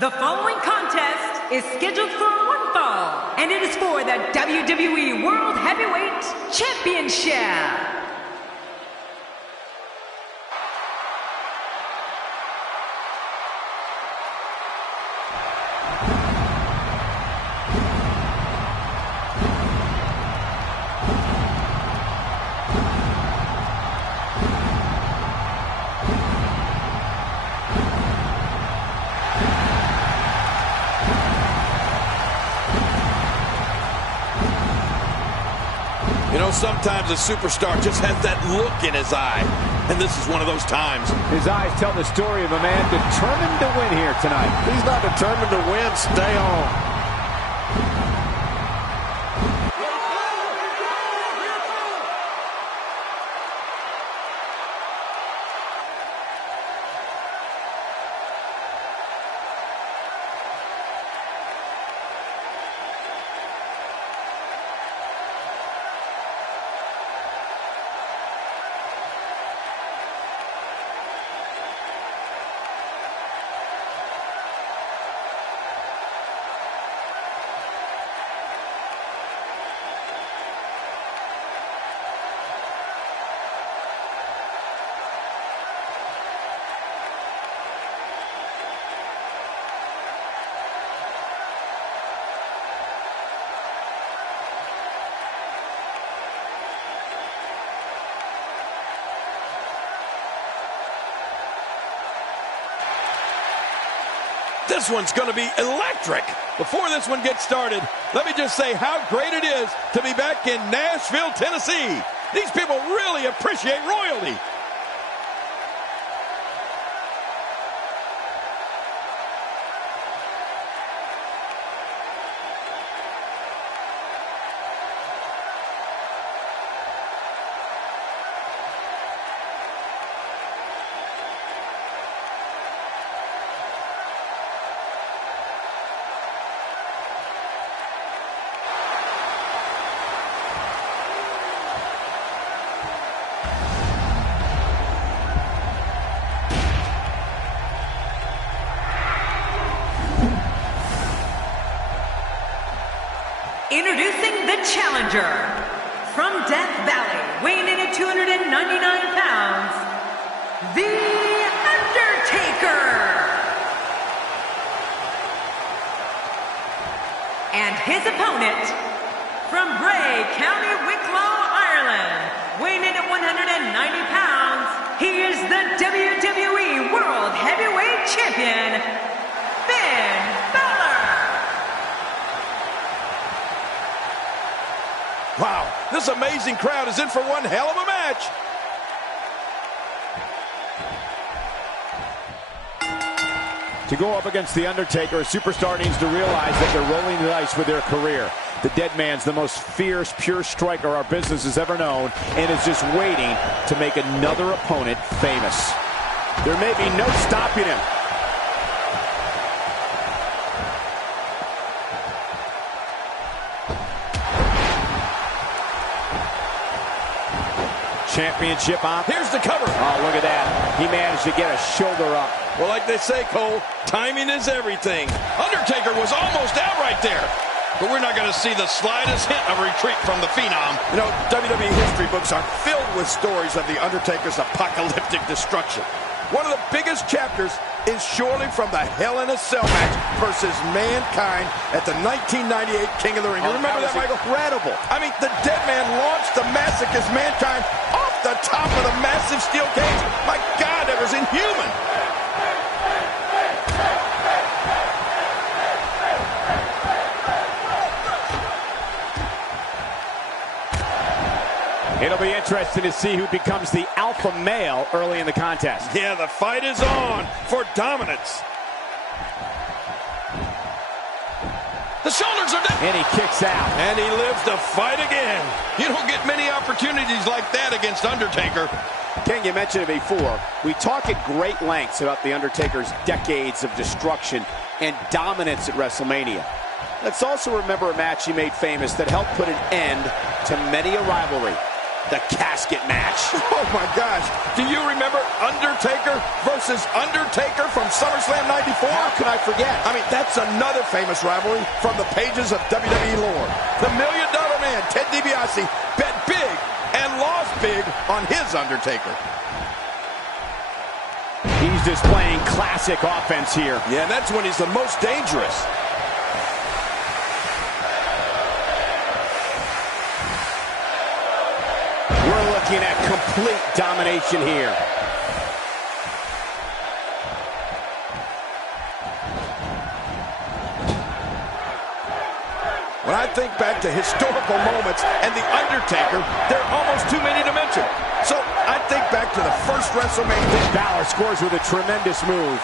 The following contest is scheduled for one fall, and it is for the WWE World Heavyweight Championship. You know, sometimes a superstar just has that look in his eye, and this is one of those times. His eyes tell the story of a man determined to win here tonight. He's not determined to win, stay on. This one's going to be electric. Before this one gets started, let me just say how great it is to be back in Nashville, Tennessee. These people really appreciate royalty. Introducing the challenger, from Death Valley, weighing in at 299 pounds, The Undertaker. And his opponent, from Bray County, Wicklow, Ireland, weighing in at 190 pounds, he is the WWE World Heavyweight Champion, Finn Balor. Wow, this amazing crowd is in for one hell of a match. To go up against The Undertaker, a superstar needs to realize that they're rolling the dice with their career. The dead man's the most fierce, pure striker our business has ever known, and is just waiting to make another opponent famous. There may be no stopping him. Championship on. Here's the cover. Oh, look at that. He managed to get a shoulder up. Well, like they say, Cole, timing is everything. Undertaker was almost out right there. But we're not going to see the slightest hint of retreat from the Phenom. You know, WWE history books are filled with stories of The Undertaker's apocalyptic destruction. One of the biggest chapters is surely from the Hell in a Cell match versus Mankind at the 1998 King of the Ring. You remember that, Michael? Incredible. I mean, the dead man launched the masochist Mankind off the top of the massive steel cage. My God, that was inhuman. It'll be interesting to see who becomes the alpha male early in the contest. Yeah, the fight is on for dominance. The shoulders are down. And he kicks out. And he lives to fight again. You don't get many opportunities like that against Undertaker. Ken, you mentioned it before. We talk at great lengths about The Undertaker's decades of destruction and dominance at WrestleMania. Let's also remember a match he made famous that helped put an end to many a rivalry. the casket match. Oh my gosh, do you remember Undertaker versus Undertaker from SummerSlam 94? How could I forget? I mean, that's another famous rivalry from the pages of WWE lore. The $1 Million Man, Ted DiBiase, bet big and lost big on his Undertaker. He's displaying classic offense here. Yeah, and that's when he's the most dangerous. We're looking at complete domination here. When I think back to historical moments and The Undertaker, there are almost too many to mention. So I think back to the first WrestleMania. Balor scores with a tremendous move.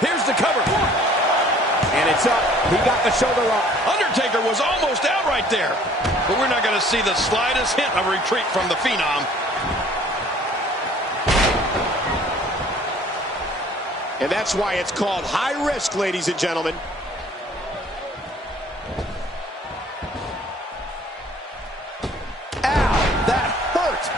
Here's the cover. And it's up. He got the shoulder up. Undertaker was almost out right there. But we're not going to see the slightest hint of retreat from the Phenom. And that's why it's called high risk, ladies and gentlemen. Ow, that hurt.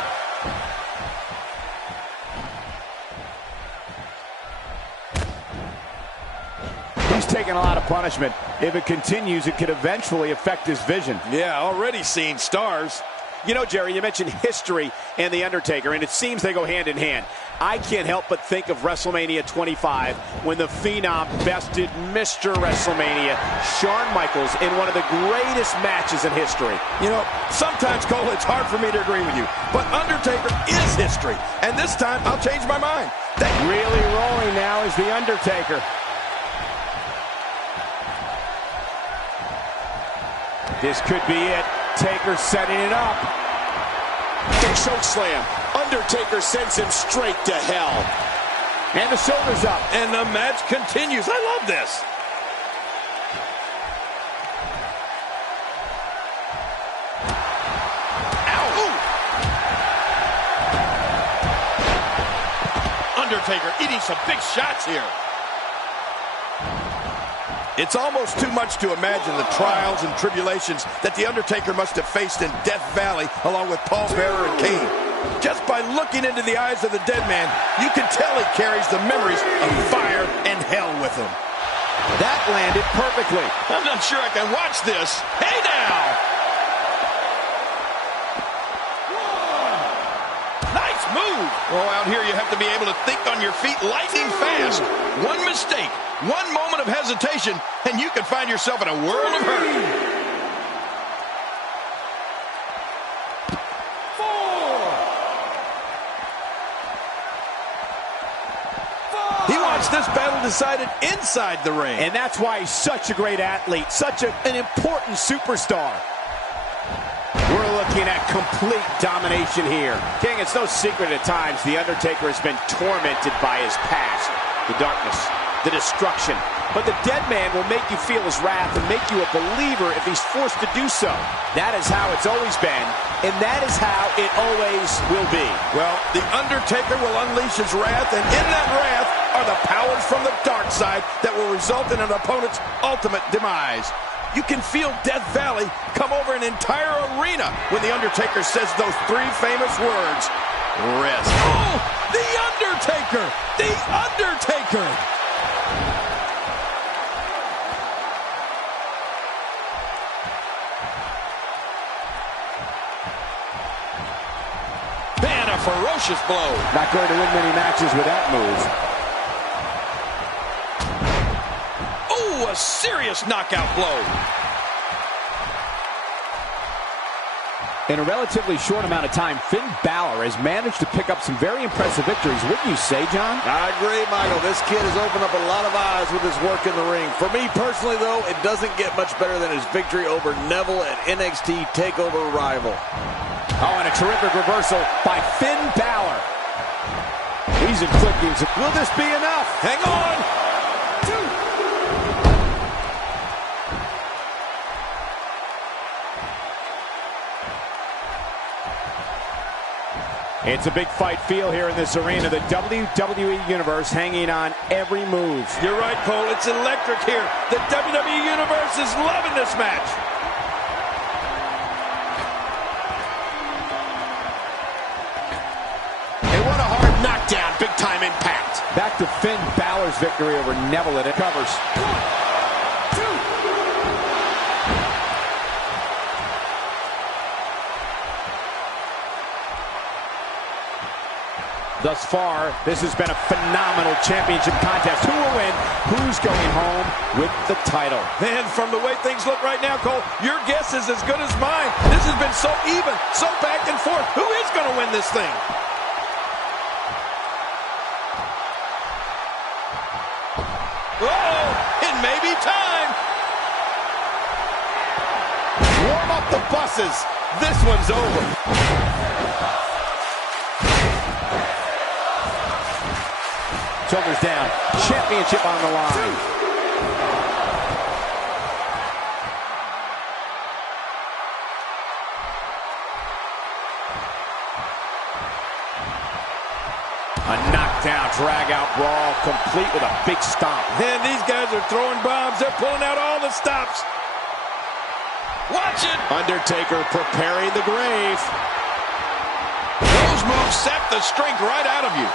He's taking a lot of punishment. If it continues, it could eventually affect his vision. Yeah, already seeing stars. You know, Jerry, you mentioned history and The Undertaker, and it seems they go hand in hand. I can't help but think of WrestleMania 25 when the Phenom bested Mr. WrestleMania, Shawn Michaels, in one of the greatest matches in history. You know, sometimes, Cole, it's hard for me to agree with you, but Undertaker is history, and this time I'll change my mind. Really rolling now is The Undertaker. This could be it. Taker setting it up. The choke slam. Undertaker sends him straight to hell. And the shoulders up. And the match continues. I love this. Ow! Ooh. Undertaker eating some big shots here. It's almost too much to imagine the trials and tribulations that The Undertaker must have faced in Death Valley along with Paul Bearer and Kane. Just by looking into the eyes of the dead man, you can tell he carries the memories of fire and hell with him. That landed perfectly. I'm not sure I can watch this. Hey now! Nice move! Oh, out here you have to be able to think on your feet lightning fast. One mistake, one moment of hesitation, and you can find yourself in a world of hurt. He wants this battle decided inside the ring. And that's why he's such a great athlete, such an important superstar. We're looking at complete domination here. King, it's no secret at times The Undertaker has been tormented by his past, the darkness, the destruction. But the dead man will make you feel his wrath and make you a believer if he's forced to do so. That is how it's always been, and that is how it always will be. Well, The Undertaker will unleash his wrath, and in that wrath are the powers from the dark side that will result in an opponent's ultimate demise. You can feel Death Valley come over an entire arena when The Undertaker says those three famous words, rest. Oh, The Undertaker! The Undertaker! Man, a ferocious blow. Not going to win many matches with that move. Oh, a serious knockout blow. In a relatively short amount of time, Finn Balor has managed to pick up some very impressive victories. Wouldn't you say, John? I agree, Michael. This kid has opened up a lot of eyes with his work in the ring. For me personally, though, it doesn't get much better than his victory over Neville at NXT TakeOver Rival. Oh, and a terrific reversal by Finn Balor. He's inflicting. Will this be enough? Hang on. It's a big fight feel here in this arena. The WWE Universe hanging on every move. You're right, Cole. It's electric here. The WWE Universe is loving this match. And what a hard knockdown. Big time impact. Back to Finn Balor's victory over Neville, and it covers. 1, 2. Thus far, this has been a phenomenal championship contest. Who will win? Who's going home with the title? Man, from the way things look right now, Cole, your guess is as good as mine. This has been so even, so back and forth. Who is going to win this thing? Oh, it may be time. Warm up the buses. This one's over. Shoulders down. Championship on the line. A knockdown, drag-out brawl, complete with a big stomp. Man, these guys are throwing bombs. They're pulling out all the stops. Watch it. Undertaker preparing the grave. Those moves sap the strength right out of you.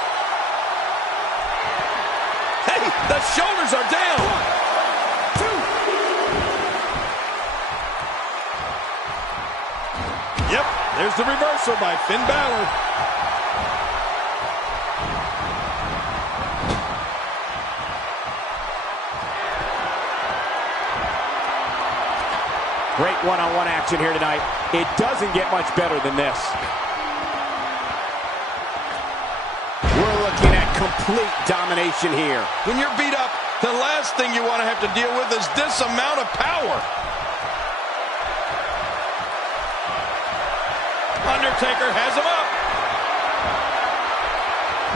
Hey, the shoulders are down. 1, 2. Yep, there's the reversal by Finn Balor. Great one-on-one action here tonight. It doesn't get much better than this. We're looking at complete domination here. When you're beat up, the last thing you want to have to deal with is this amount of power. Undertaker has him up.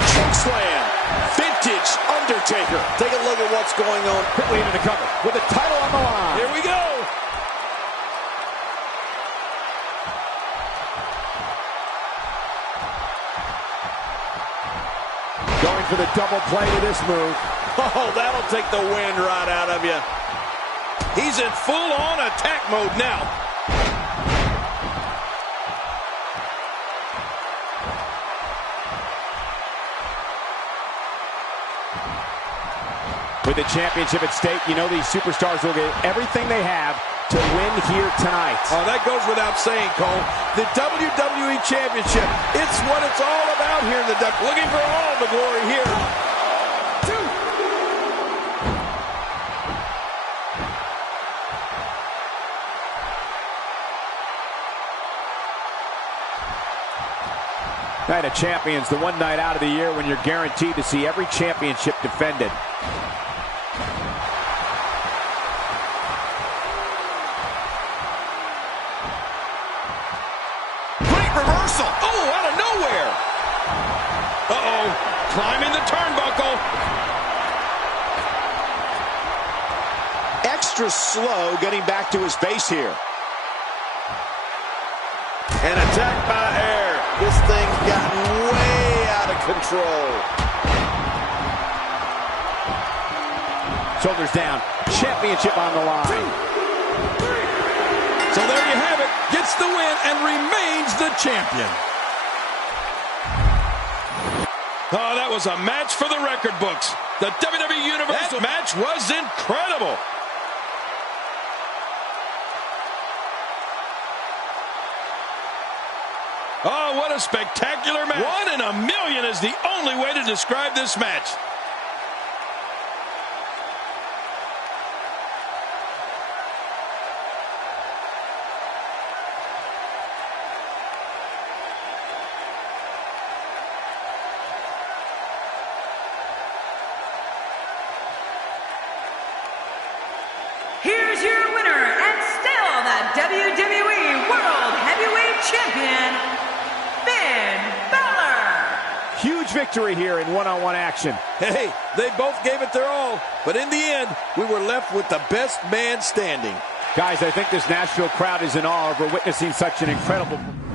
Chokeslam. Vintage Undertaker. Take a look at what's going on. Quickly into the cover with the title on the line. Here we go. Going for the double play to this move. Oh, that'll take the wind right out of you. He's in full-on attack mode now. With the championship at stake, you know these superstars will get everything they have to win here tonight. Oh, that goes without saying, Cole. The WWE Championship, it's what it's all about here in the WWE. Looking for all the glory here. 2. Night of Champions, the one night out of the year when you're guaranteed to see every championship defended. Great reversal. Oh, out of nowhere. Uh-oh. Climbing the turnbuckle. Extra slow getting back to his base here. An attack by air. This thing's gotten way out of control. Shoulders down. Championship on the line. 2, 3. So there you have it. Gets the win and remains the champion. Oh, that was a match for the record books. The WWE Universal match was incredible. Oh, what a spectacular match. 1 in a million is the only way to describe this match. Here's your winner and still the WWE World Heavyweight Champion, Finn Balor. Huge victory here in one-on-one action. Hey, they both gave it their all, but in the end, we were left with the best man standing. Guys, I think this Nashville crowd is in awe over witnessing such an incredible performance.